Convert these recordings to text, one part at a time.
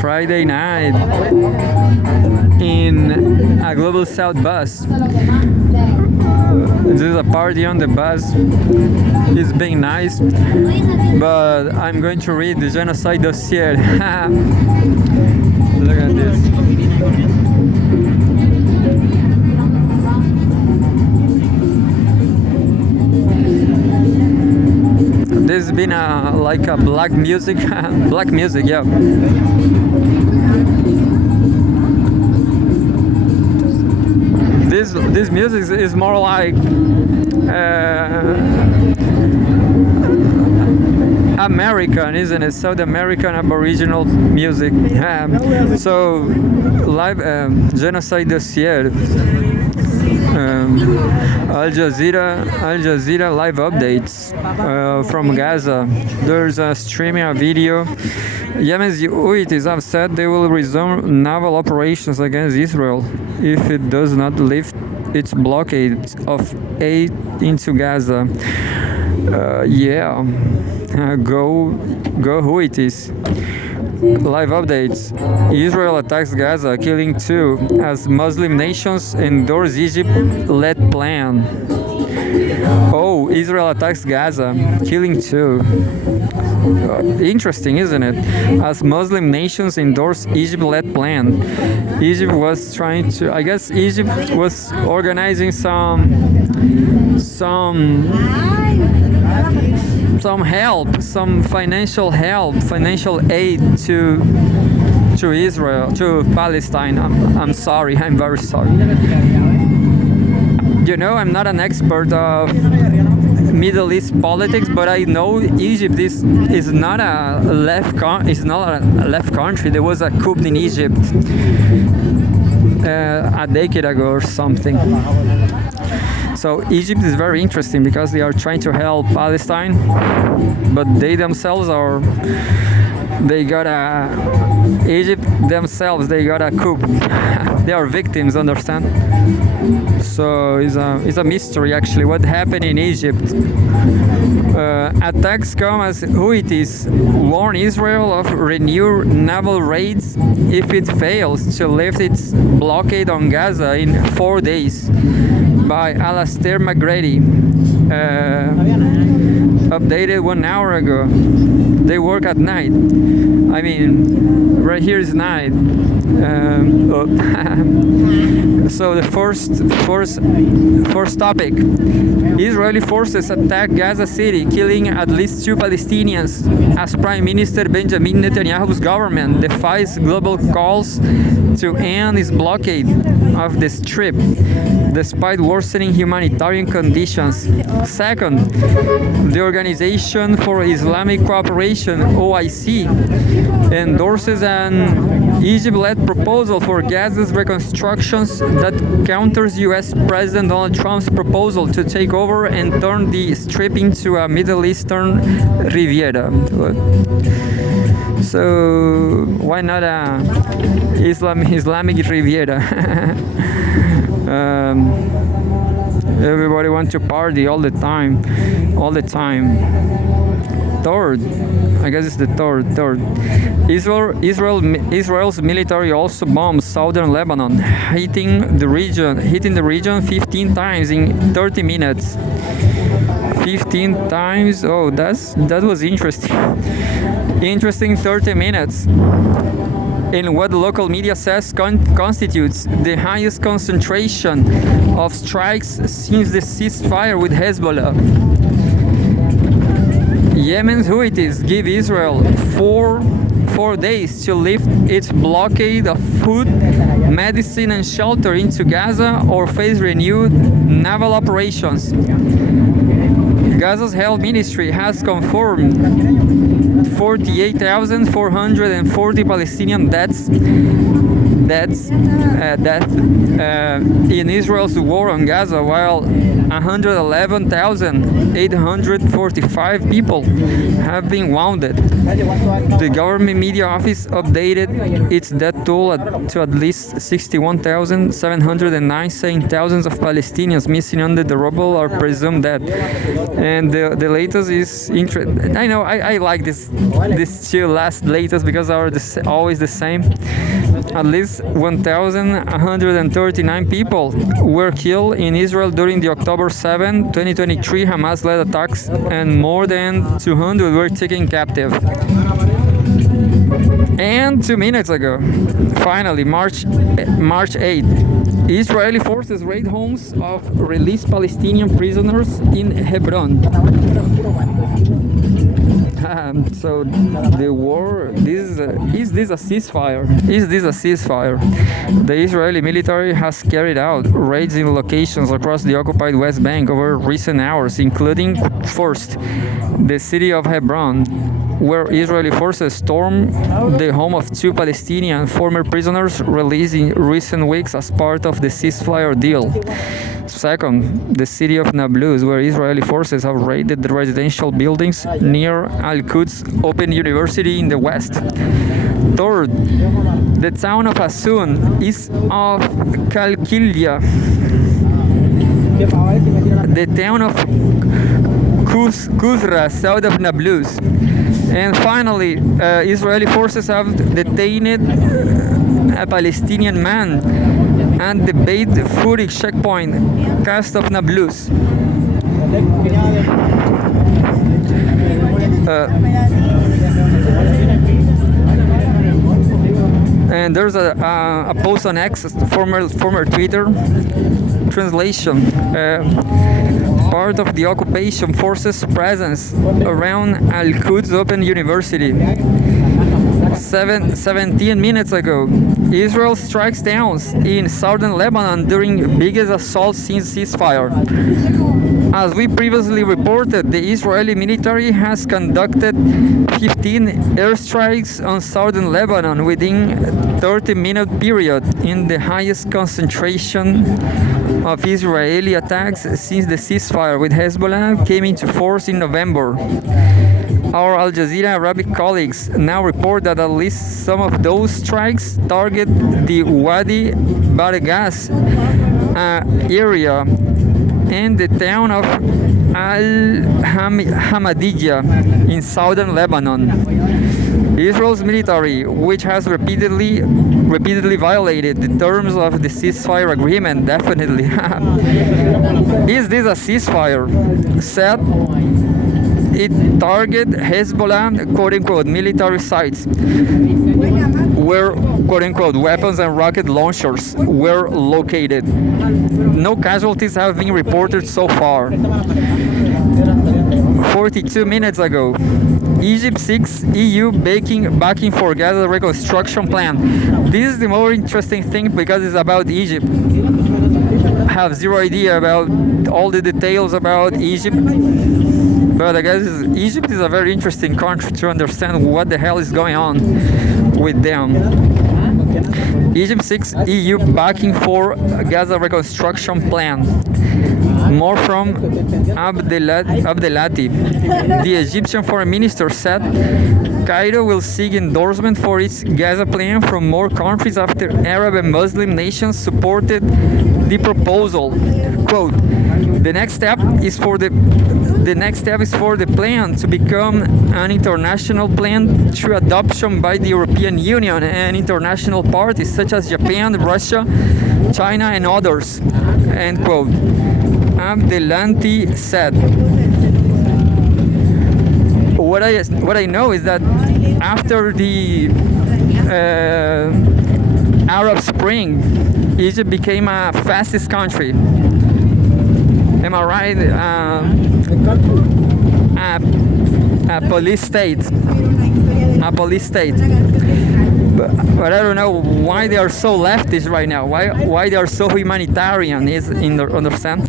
Friday night in a Global South bus. There's a party on the bus. It's being nice, but I'm going to read the genocide dossier. Look at this. There's been like a black music, black music, yeah. This music is more like American, isn't it? South American Aboriginal music. So live genocide dossier. Al Jazeera live updates from Gaza. There's a streaming a video. Yemen's authorities have said they will resume naval operations against Israel if it does not lift its blockade of aid into Gaza. Go Houthis. Live updates. Israel attacks Gaza, killing 2 as Muslim nations endorse Egypt-led plan. Oh, Israel attacks Gaza, killing 2. Interesting, isn't it? As Muslim nations endorse Egypt-led plan. Egypt was trying to, I guess Egypt was organizing some help, some financial help, financial aid to Israel, to Palestine. I'm sorry, I'm very sorry. You know, I'm not an expert of Middle East politics, but I know Egypt is not a left country. There was a coup in Egypt a decade ago or something. So Egypt is very interesting because they are trying to help Palestine, but they themselves are, Egypt themselves, they got a coup. They are victims, understand? So it's a mystery actually what happened in Egypt. Attacks come as Houthis warn Israel of renewed naval raids if it fails to lift its blockade on Gaza in 4 days. By Alastair McGrady, updated 1 hour ago. They work at night. I mean, right here is night. So the first topic: Israeli forces attack Gaza City, killing at least 2 Palestinians, as Prime Minister Benjamin Netanyahu's government defies global calls to end its blockade of the Strip, despite worsening humanitarian conditions. Second, the Organization for Islamic Cooperation, OIC, endorses an Egypt-led proposal for Gaza's reconstruction that counters U.S. President Donald Trump's proposal to take over and turn the Strip into a Middle Eastern Riviera. So why not a Islamic Riviera? Everybody wants to party all the time. Third, I guess it's the third. Israel's military also bombed southern Lebanon, hitting the region 15 times in 30 minutes. 15 times. Oh, that was interesting. Interesting 30 minutes. In what local media says constitutes the highest concentration of strikes since the ceasefire with Hezbollah. Yemen's Houthis give Israel four days to lift its blockade of food, medicine and shelter into Gaza or face renewed naval operations. Gaza's health ministry has confirmed 48,440 Palestinian deaths death in Israel's war on Gaza, while 111,845 people have been wounded. The government media office updated its death toll to at least 61,709, saying thousands of Palestinians missing under the rubble are presumed dead. And the latest is interesting. I know I like this two last latest because are always the same. At least 1,139 people were killed in Israel during the October 7, 2023 Hamas-led attacks, and more than 200 were taken captive. And 2 minutes ago, finally, March 8th, Israeli forces raid homes of released Palestinian prisoners in Hebron. So the war, is this a ceasefire? Is this a ceasefire? The Israeli military has carried out raids in locations across the occupied West Bank over recent hours, including first, the city of Hebron, where Israeli forces stormed the home of two Palestinian former prisoners released in recent weeks as part of the ceasefire deal. Second, the city of Nablus, where Israeli forces have raided the residential buildings near Al-Quds Open University in the west. Third, the town of Asun, east of Kalkilia. The town of Kuzra, south of Nablus. And finally, Israeli forces have detained a Palestinian man at the Beit Furik checkpoint, east of Nablus. And there's a post on X, former Twitter. Translation: part of the occupation forces presence around Al-Quds Open University. 17 minutes ago, Israel strikes towns in southern Lebanon during biggest assault since ceasefire. As we previously reported, the Israeli military has conducted 15 airstrikes on southern Lebanon within a 30-minute period, in the highest concentration of Israeli attacks since the ceasefire with Hezbollah came into force in November. Our Al Jazeera Arabic colleagues now report that at least some of those strikes target the Wadi Bargas area and the town of Al-Hamadiyya in southern Lebanon. Israel's military, which has repeatedly violated the terms of the ceasefire agreement, definitely. Is this a ceasefire? Said it targeted Hezbollah, quote-unquote, military sites, where, quote-unquote, weapons and rocket launchers were located. No casualties have been reported so far. 42 minutes ago, Egypt seeks EU backing for Gaza reconstruction plan. This is the more interesting thing because it's about Egypt. I have zero idea about all the details about Egypt. But I guess Egypt is a very interesting country to understand what the hell is going on with them. Egypt seeks EU backing for Gaza reconstruction plan. More from Abdelati. The Egyptian foreign minister said Cairo will seek endorsement for its Gaza plan from more countries after Arab and Muslim nations supported the proposal. Quote, the next step is for the plan to become an international plan through adoption by the European Union and international parties such as Japan, Russia, China, and others. End quote. Abdelanti said. What I know is that after the Arab Spring, Egypt became a fascist country. Am I right? A police state. A police state. But I don't know why they are so leftist right now. Why they are so humanitarian? Understand?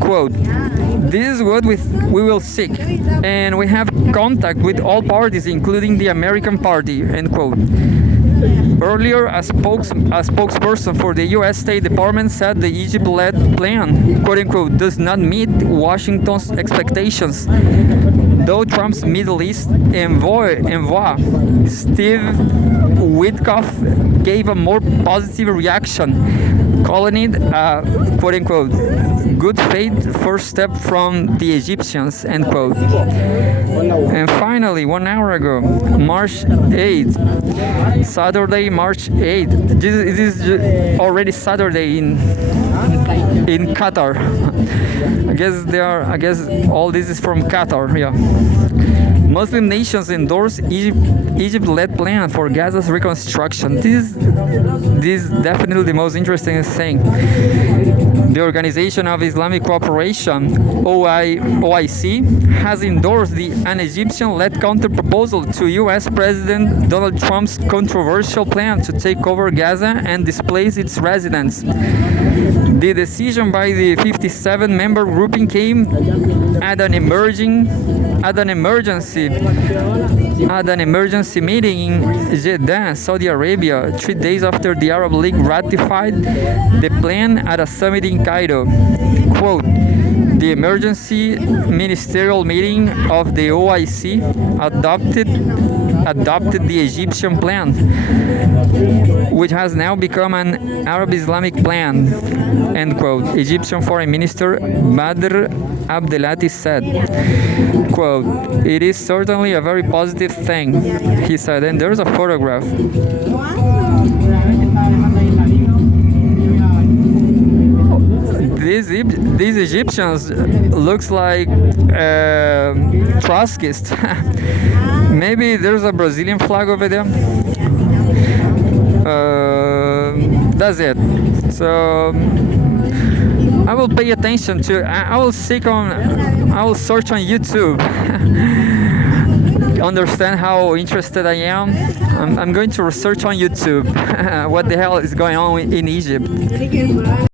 Quote, this is what we will seek, and we have contact with all parties, including the American party. End quote. Earlier, a spokesperson for the U.S. State Department said the Egypt-led plan, quote-unquote, does not meet Washington's expectations, though Trump's Middle East envoy Steve Witkoff gave a more positive reaction, calling it a quote-unquote good faith first step from the Egyptians, end quote. And finally, 1 hour ago, March 8th, Saturday, March 8th. This is already Saturday in Qatar. I guess all this is from Qatar. Yeah. Muslim nations endorse Egypt-led plan for Gaza's reconstruction. This is definitely the most interesting thing. The Organization of Islamic Cooperation, OIC, has endorsed an Egyptian-led counter-proposal to U.S. President Donald Trump's controversial plan to take over Gaza and displace its residents. The decision by the 57-member grouping came at an emergency meeting in Jeddah, Saudi Arabia, 3 days after the Arab League ratified the plan at a summit in Cairo. Quote, the emergency ministerial meeting of the OIC adopted the Egyptian plan, which has now become an Arab Islamic plan, end quote. Egyptian Foreign Minister Badr Abdelati said, quote, it is certainly a very positive thing, he said, and there's a photograph. These Egyptians looks like Trotskyists. Maybe there's a Brazilian flag over there. That's it. So I will pay attention to. I will search on YouTube. Understand how interested I am. I'm going to research on YouTube what the hell is going on in Egypt.